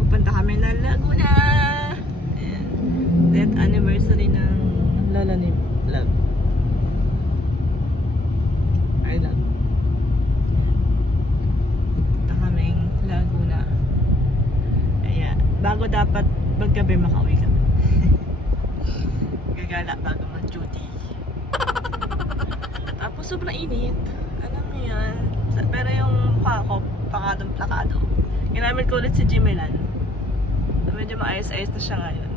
Pupunta kami ng Laguna. Ayan. Death anniversary ng lola ni Love. I love. Pupunta kaming Laguna. Ayan. Bago dapat maggabi makauwi kami. Gagala bago mag-duty. Tapos sobrang init. Alam mo yan. Pero yung mukha ko, plakadong-plakado. Ginamit ko ulit si Jimelan. Medyo maayos-ayos na siya ngayon.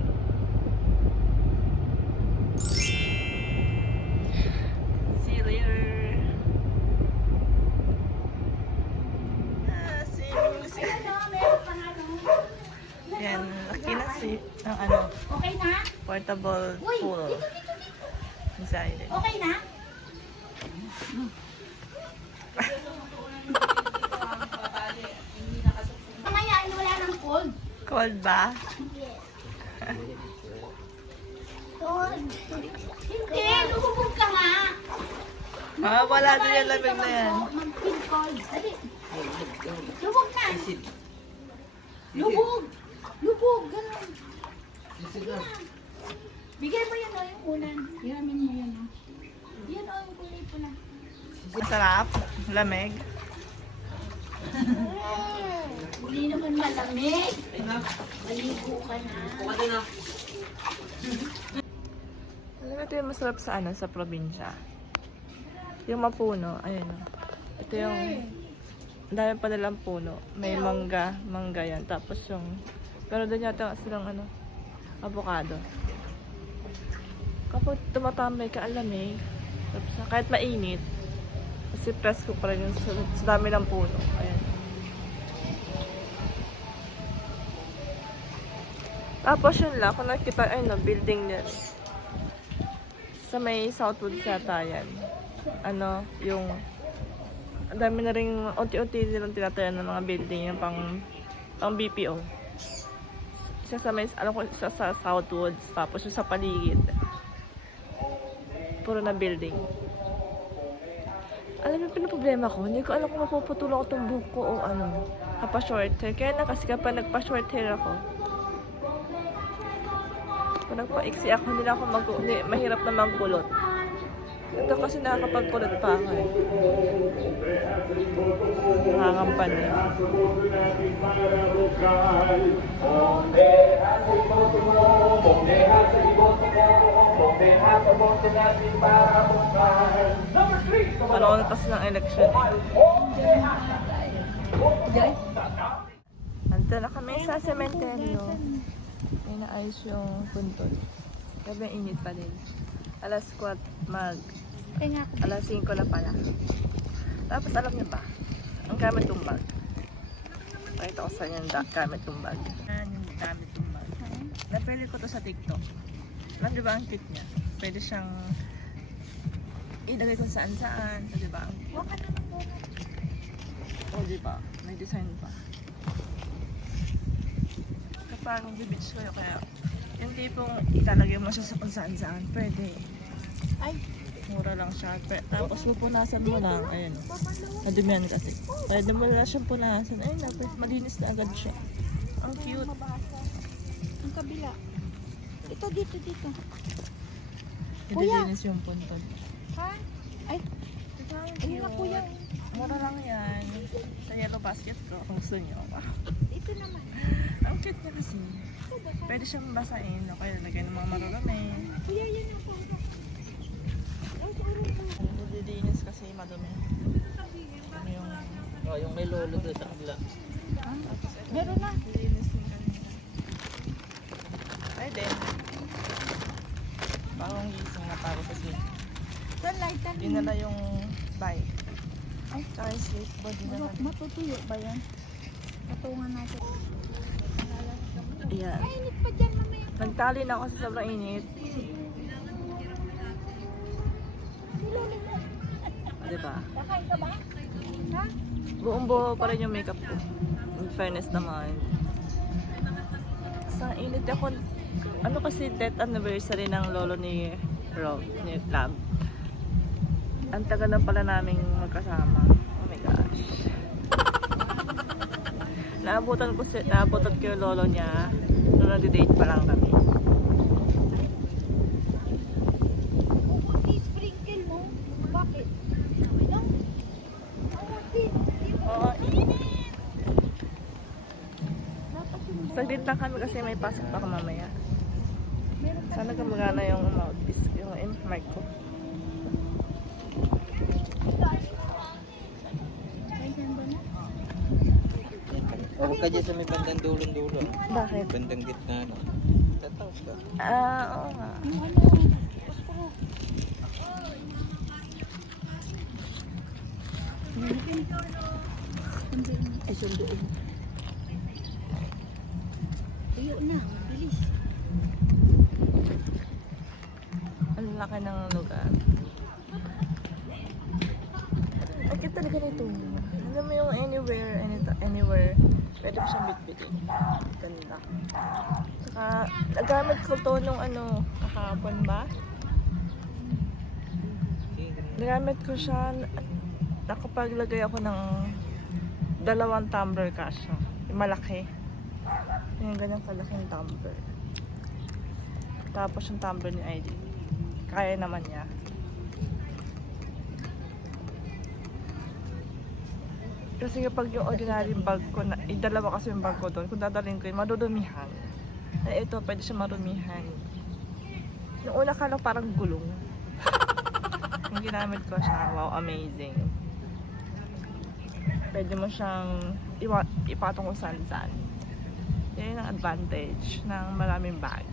See you later. See you. Yan, laki na si ang ano. Okay na? Portable pool. Inside. Okay na? Mamaya, wala ng cold. Cold ba? Cold. Hindi, lubog ka nga. Wala din yung lamig na yan. Mag-feel cold. Dali. Lubog na. Lubog. Lubog, ganun. Bigay mo yan o, yung ulan. Hiramin mo yan o. Yan o, yung kulay pula. Masarap. Lamig. Hindi naman malamig. Maligo ka na. Alam mo ito yung masarap sa ano, sa probinsya. Yung mapuno, ayun o. Ito yung, ang dami pa nilang puno. May mangga yan. Tapos yung, pero doon yata silang ano, avocado. Kapag tumatambay ka, alamig. Tapos kahit mainit, kasi presko pa rin yung sa dami ng puno. Ayan. Tapos yun lang, kung nakita, ayun no, building niya. Sa may Southwood yata yan. Ano, yung ang dami na rin, unti-unti nilang tinatayan ng mga building yung pang BPO. Isa sa may, alam ko, isa sa Southwoods, tapos yung sa paligid. Puro na building. Alam mo, pinaproblema ko, hindi ko alam kung mapuputulong ko itong buhok ko o ano, kapa-short hair. Kaya na kasi kapag nagpa-short hair ako, kung nagpa-iksi ako, hindi na ako mahirap na magkulot. Ito kasi nakakapagkulot pa ako eh. Nakakampan eh. Panahon kasi ng election eh. Nandito na kami sa sementeryo. Inaayos yung puntod. Gabi init pa din. Alas 4 alas 5 na pala. Tapos alam niyo ba, ang gamit yung bag. Pakita ko sa inyo yung gamit yung bag. Yan yung gamit yung bag. Napili ko to sa TikTok. Alam niyo ba ang tip niya? Pwede siyang ilagay kung saan saan. So, diba? O diba? May design pa. Kapag mag-beach kayo, kaya yung tipong italagay mo siya sa kung saan saan. Pwede. Ay, mura lang siya. Tapos pupunasan mo lang. Ayan. Nadumihan kasi. Pwede mo na siyang punasan. Ayun na. Malinis na agad siya. Ang cute. Ang kabila. Ito, dito. Nililinis yung puntod. Ha? Ay, ayun na kuya. Mura lang yan. Sa Yellow Basket ko. Kung gusto nyo. Ito naman. Ang cute niya kasi. Pwede siyang basain. O kaya lagyan ng mga marurami. Kuya, yan ang kuya. Nililinis kasi madumi. Yung may lolo doon sa kabila. Meron na. Nililinis din kanina. Ay din. Bagong gising na paro kasi. Sunlight na. Dinala yung bike. Ay, tsaka yung skateboard dinala. Matutuyo ba yan? Patungan natin. Ayan. Ay, init pa dyan mamaya. Nagtali na ako sa sobrang init. Diba? Kakain ka ba? Ha? Buong buo pa rin yung makeup ko. In fairness naman. Sa init ako. Ano kasi death anniversary ng lolo ni Rob, ni Lab. Ang tagal na pala naming magkasama. Oh my gosh. naabutan ko yung lolo niya nung nag-date pa lang kami. I-sprinkle mo. Bakit? No? Oo, init! Dapat yung Saglit lang kami kasi may pasok pa ako mamaya. meron pa. Sana gumagana yung mouthpiece, yung mic ko. Ay, ganda na. Huwag ka dyan sa may bandang dulong-dulo. Bakit? Bandang gitna, no? Tataos ka. Oo nga. Yung ano, puspuro. Ay, sunduin. Tuyo na, bilis. Ang laki ng lugar. Ang cute talaga nito. Alam mo yung anywhere, pwede ko siyang bitbitin. Ganda. Saka, nagamit ko to nung kahapon ba? Nagamit ko siya, nakapaglagay ako ng 2 tumbler kasha. Yung malaki. Yung ganyang kalaking tumbler. Tapos yung tumbler ni ID. Kaya naman niya. Kasi kapag yung ordinary bag ko, dalawa kasi yung bag ko doon, kung dadalhin ko yun, madudumihan. Eh ito, pwede siya marumihan. Yung una ka lang parang gulong. Yung ginamit ko siya, wow, amazing. Pwede mo siyang ipatong kung saan-saan. Yan ang advantage ng maraming bag.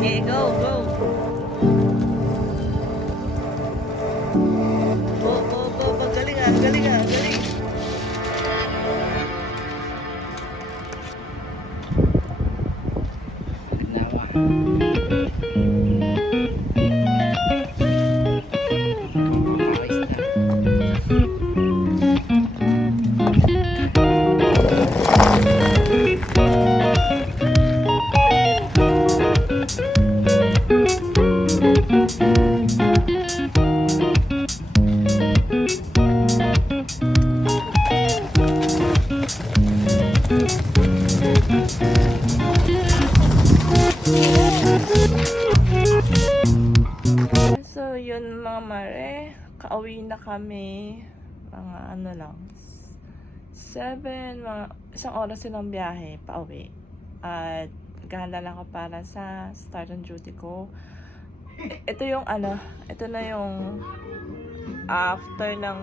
Okay, go, go. Go. Galing ah, galing. Nawa. Pawis na. So, yun mga mare. Kauwi na kami. Mga lang. 1 oras silang biyahe pauwi. At naghahanda lang ako para sa start on duty ko. Ito yung ito na yung after ng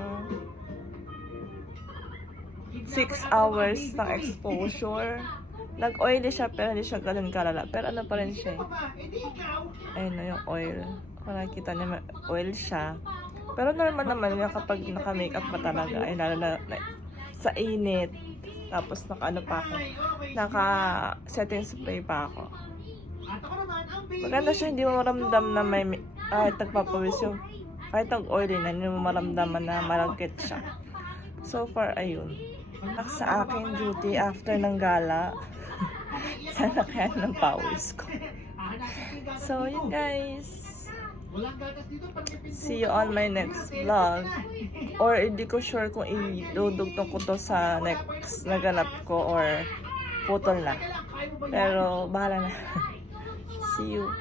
6 hours ng exposure. Nag-oily siya pero hindi siya ganun kalala. Pero pa rin siya. Ayun na yung oil. Kung nakikita niya, oil siya. Pero normal naman yung kapag naka-makeup pa talaga. Ay lalo na sa init. Tapos pa ako. Naka-setting spray pa ako. Maganda siya, hindi mo maramdam na may kahit nagpapawis yung kahit nag-oily na, hindi mo maramdaman na malagkit siya. So far, ayun. Sa akin duty after ng gala. Sana kaya ng pawis ko. So, yun guys. See you on my next vlog. Or hindi ko sure kung idudugtong ko to sa next na ganap ko or putol na. Pero, bahala na. See you.